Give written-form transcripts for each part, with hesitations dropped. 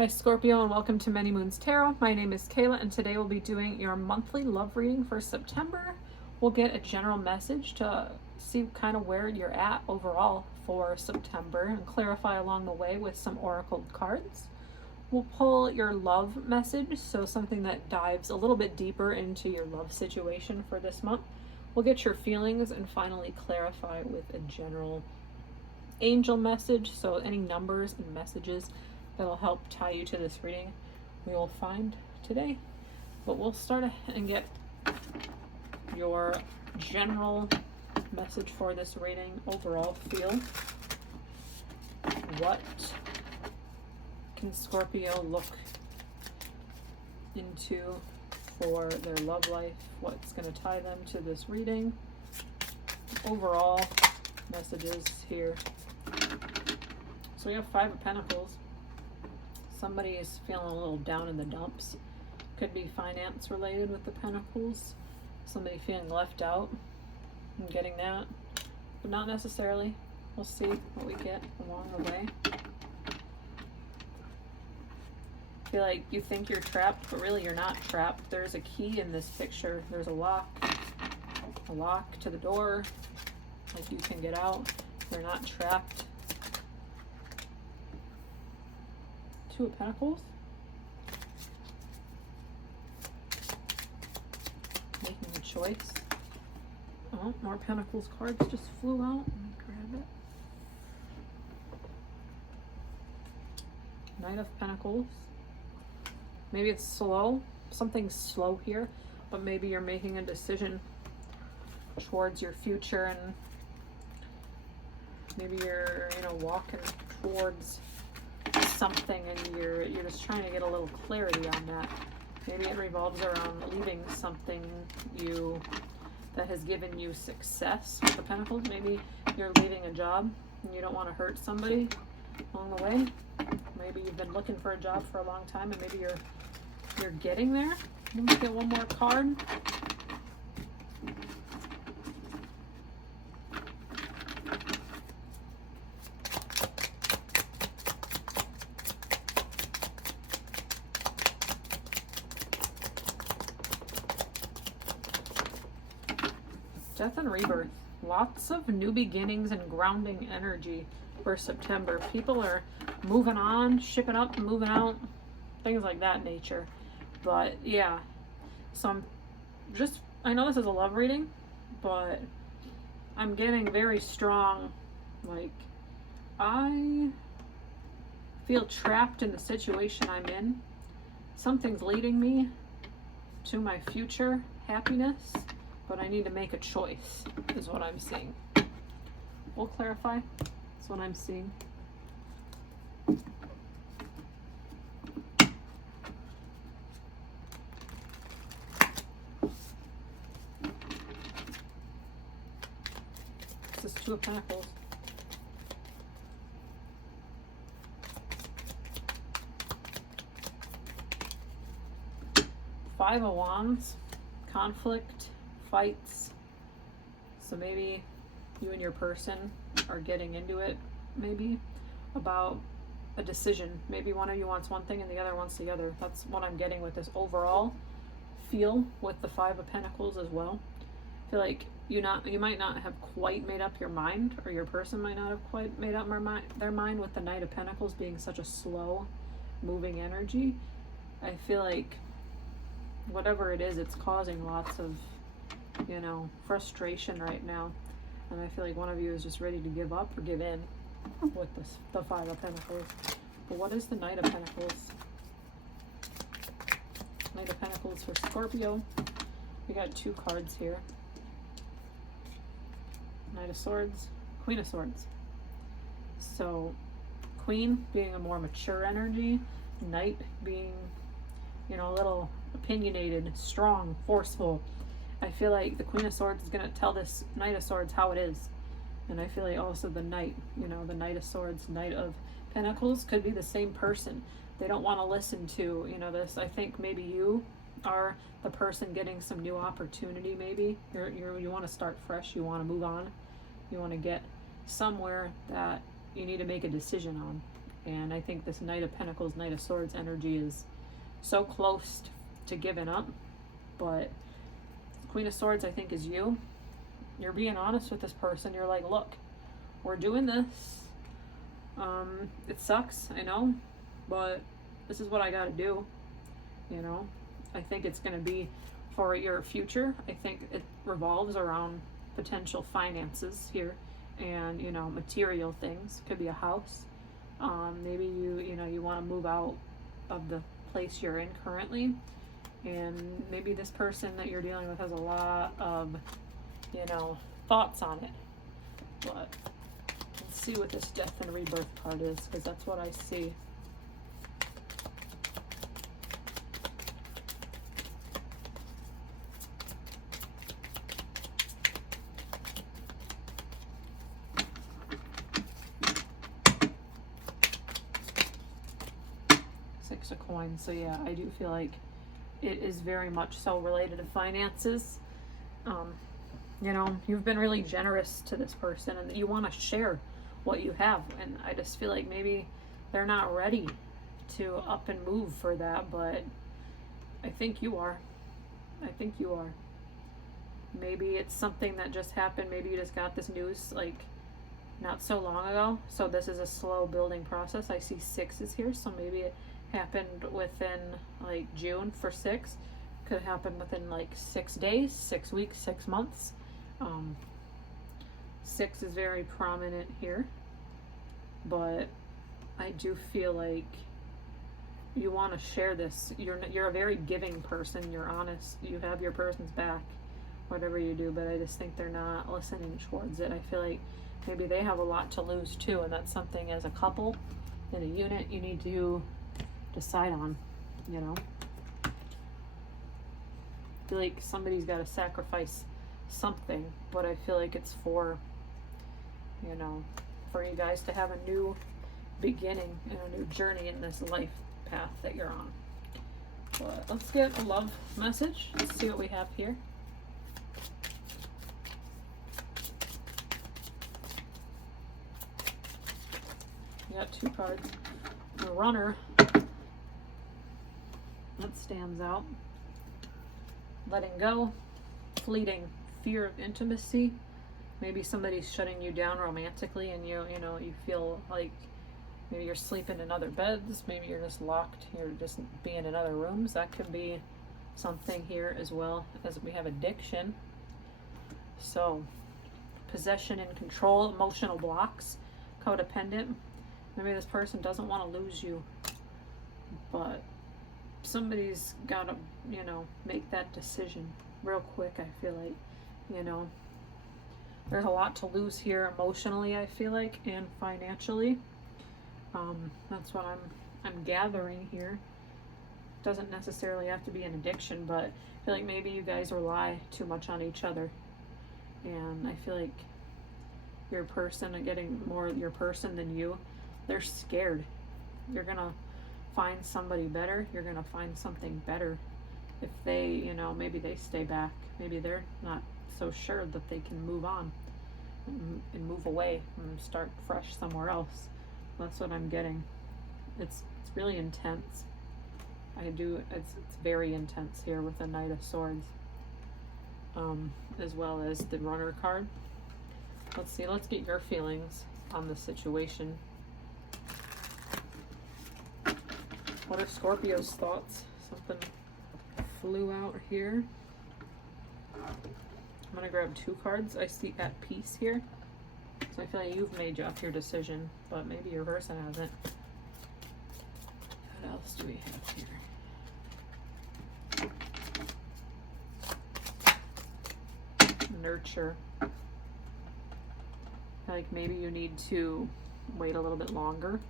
Hi Scorpio, and welcome to Many Moons Tarot. My name is Kayla, and today we'll be doing your monthly love reading for September. We'll get a general message to see kind of where you're at overall for September and clarify along the way with some oracle cards. We'll pull your love message, so something that dives a little bit deeper into your love situation for this month. We'll get your feelings and finally clarify with a general angel message, so any numbers and messages that'll help tie you to this reading we will find today. But we'll start and get your general message for this reading. Overall feel. What can Scorpio look into for their love life? What's going to tie them to this reading? Overall messages here. So we have Five of Pentacles. Somebody is feeling a little down in the dumps. Could be finance related with the Pentacles. Somebody feeling left out. I'm getting that. But not necessarily. We'll see what we get along the way. I feel like you think you're trapped, but really you're not trapped. There's a key in this picture. There's a lock to the door. Like you can get out. You're not trapped. Two of Pentacles. Making a choice. Oh, more Pentacles cards just flew out. Let me grab it. Knight of Pentacles. Maybe it's slow. Something's slow here, but maybe you're making a decision towards your future, and maybe you're, walking towards something, and you're just trying to get a little clarity on that. Maybe it revolves around leaving something that has given you success with the Pentacles. Maybe you're leaving a job and you don't want to hurt somebody along the way. Maybe you've been looking for a job for a long time, and maybe you're getting there. Let me get one more card. Death and rebirth. Lots of new beginnings and grounding energy for September. People are moving on, shipping up, moving out, things like that nature. But yeah, so I know this is a love reading, but I'm getting very strong, like, I feel trapped in the situation I'm in. Something's leading me to my future happiness, but I need to make a choice, is what I'm seeing. We'll clarify. That's what I'm seeing. This is Two of Pentacles. Five of Wands. Conflict. Fights. So maybe you and your person are getting into it, maybe about a decision. Maybe one of you wants one thing and the other wants the other. That's what I'm getting with this overall feel with the Five of Pentacles as well. I feel like you might not have quite made up your mind, or your person might not have quite made up their mind with the Knight of Pentacles being such a slow moving energy. I feel like whatever it is, it's causing lots of frustration right now, and I feel like one of you is just ready to give up or give in with the Five of Pentacles. But what is the Knight of Pentacles? Knight of Pentacles for Scorpio. We got two cards here. Knight of Swords, Queen of Swords. So Queen being a more mature energy, Knight being a little opinionated, strong, forceful. I feel like the Queen of Swords is going to tell this Knight of Swords how it is. And I feel like also the Knight, the Knight of Swords, Knight of Pentacles could be the same person. They don't want to listen to, this. I think maybe you are the person getting some new opportunity, maybe. You want to start fresh. You want to move on. You want to get somewhere that you need to make a decision on. And I think this Knight of Pentacles, Knight of Swords energy is so close to giving up. But Queen of Swords, I think, is you. You're being honest with this person. You're like, look, we're doing this. It sucks, I know, but this is what I gotta do. You know, I think it's gonna be for your future. I think it revolves around potential finances here, and you know, material things. Could be a house. Maybe you want to move out of the place you're in currently, and maybe this person that you're dealing with has a lot of, you know, thoughts on it. But let's see what this Death and Rebirth card is, because that's what I see. Six of Coins. So yeah, I do feel like it is very much so related to finances. You know, you've been really generous to this person and you want to share what you have. And I just feel like maybe they're not ready to up and move for that, but I think you are. I think you are. Maybe it's something that just happened. Maybe you just got this news like not so long ago. So this is a slow building process. I see sixes here. So maybe it happened within like June for 6. Could happen within like 6 days, 6 weeks, 6 months. 6 is very prominent here, but I do feel like you want to share this. You're a very giving person. You're honest. You have your person's back, whatever you do. But I just think they're not listening towards it. I feel like maybe they have a lot to lose too, and that's something as a couple in a unit you need to decide on. You know, I feel like somebody's got to sacrifice something, but I feel like it's for, you know, for you guys to have a new beginning and a new journey in this life path that you're on. But let's get a love message. Let's see what we have here. You got 2 cards. The Runner, that stands out. Letting go, fleeting fear of intimacy. Maybe somebody's shutting you down romantically, and you feel like maybe you're sleeping in other beds, maybe you're just locked, you're just being in other rooms. That could be something here, as well as we have addiction. So possession and control, emotional blocks, codependent. Maybe this person doesn't want to lose you, but somebody's got to, you know, make that decision real quick. I feel like, you know, there's a lot to lose here emotionally, I feel like, and financially. That's what I'm gathering here. Doesn't necessarily have to be an addiction, but I feel like maybe you guys rely too much on each other, and I feel like your person are getting more your person than you. They're scared. You're gonna find somebody better. You're gonna find something better if they, you know, maybe they stay back. Maybe they're not so sure that they can move on and move away and start fresh somewhere else. That's what I'm getting. It's really intense. It's very intense here with the Knight of Swords, as well as the Runner card. Let's see. Let's get your feelings on the situation. What are Scorpio's thoughts? Something flew out here. I'm going to grab 2 cards. I see at peace here. So I feel like you've made up your decision, but maybe your person hasn't. What else do we have here? Nurture. I feel like maybe you need to wait a little bit longer.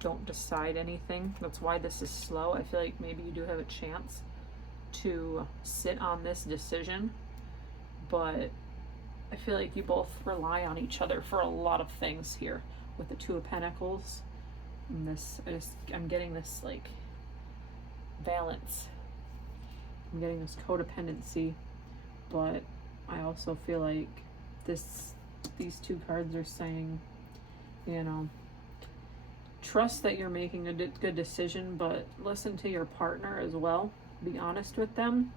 Don't decide anything. That's why this is slow. I feel like maybe you do have a chance to sit on this decision, but I feel like you both rely on each other for a lot of things here with the 2 of Pentacles. And this, I'm getting this like balance. I'm getting this codependency, but I also feel like these 2 cards are saying, you know, trust that you're making a good decision, but listen to your partner as well. Be honest with them.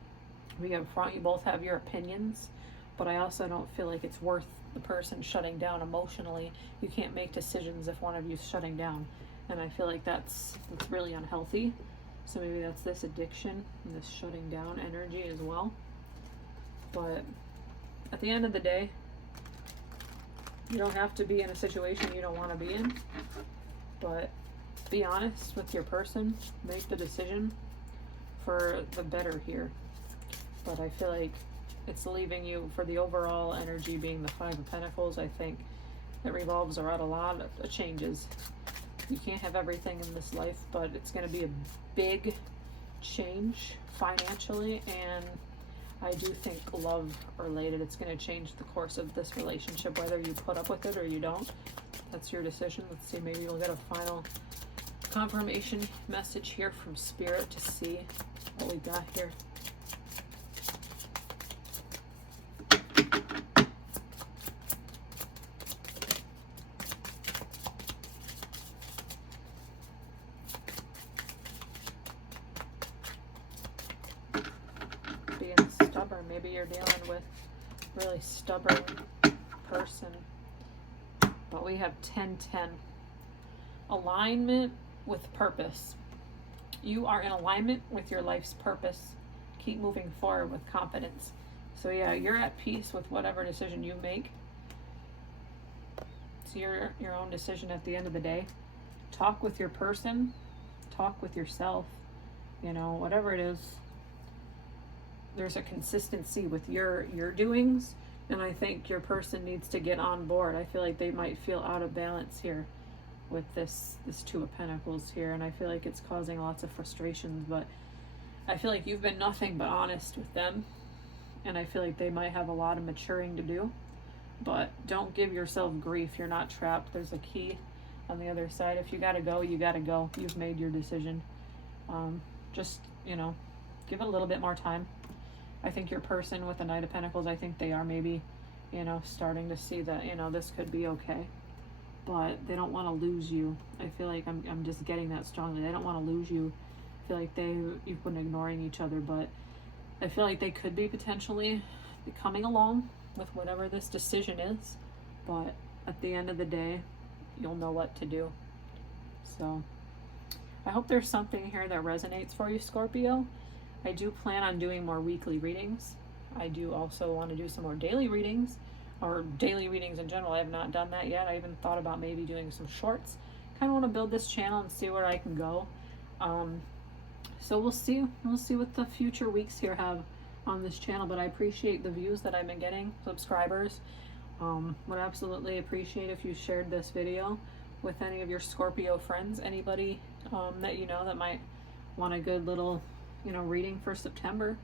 Be upfront. You both have your opinions, but I also don't feel like it's worth the person shutting down emotionally. You can't make decisions if one of you's shutting down, and I feel like that's really unhealthy. So maybe that's this addiction and this shutting down energy as well. But at the end of the day, you don't have to be in a situation you don't want to be in, but be honest with your person. Make the decision for the better here. But I feel like it's leaving you, for the overall energy being the Five of Pentacles, I think it revolves around a lot of changes. You can't have everything in this life, but it's going to be a big change financially, and I do think love related. It's going to change the course of this relationship, whether you put up with it or you don't. That's your decision. Let's see, maybe we'll get a final confirmation message here from Spirit to see what we got here. Being stubborn. Maybe you're dealing with a really stubborn person. But we have 10-10. Alignment with purpose. You are in alignment with your life's purpose. Keep moving forward with confidence. So yeah, you're at peace with whatever decision you make. It's your own decision at the end of the day. Talk with your person. Talk with yourself. You know, whatever it is. There's a consistency with your doings, and I think your person needs to get on board. I feel like they might feel out of balance here with this Two of Pentacles here, and I feel like it's causing lots of frustrations, but I feel like you've been nothing but honest with them, and I feel like they might have a lot of maturing to do, but don't give yourself grief. You're not trapped. There's a key on the other side. If you gotta go, you gotta go. You've made your decision. Just, you know, give it a little bit more time. I think your person with the Knight of Pentacles, I think they are maybe, you know, starting to see that, you know, this could be okay. But they don't want to lose you. I feel like I'm just getting that strongly. They don't want to lose you. I feel like you've been ignoring each other, but I feel like they could be potentially coming along with whatever this decision is. But at the end of the day, you'll know what to do. So I hope there's something here that resonates for you, Scorpio. I do plan on doing more weekly readings. I do also want to do some more daily readings, or daily readings in general. I have not done that yet. I even thought about maybe doing some shorts. Kind of want to build this channel and see where I can go. So we'll see. We'll see what the future weeks here have on this channel, but I appreciate the views that I've been getting, subscribers. Would absolutely appreciate if you shared this video with any of your Scorpio friends, anybody that you know that might want a good little, you know, reading for September.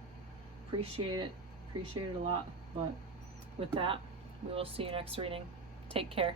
Appreciate it a lot. But with that, we will see you next reading. Take care.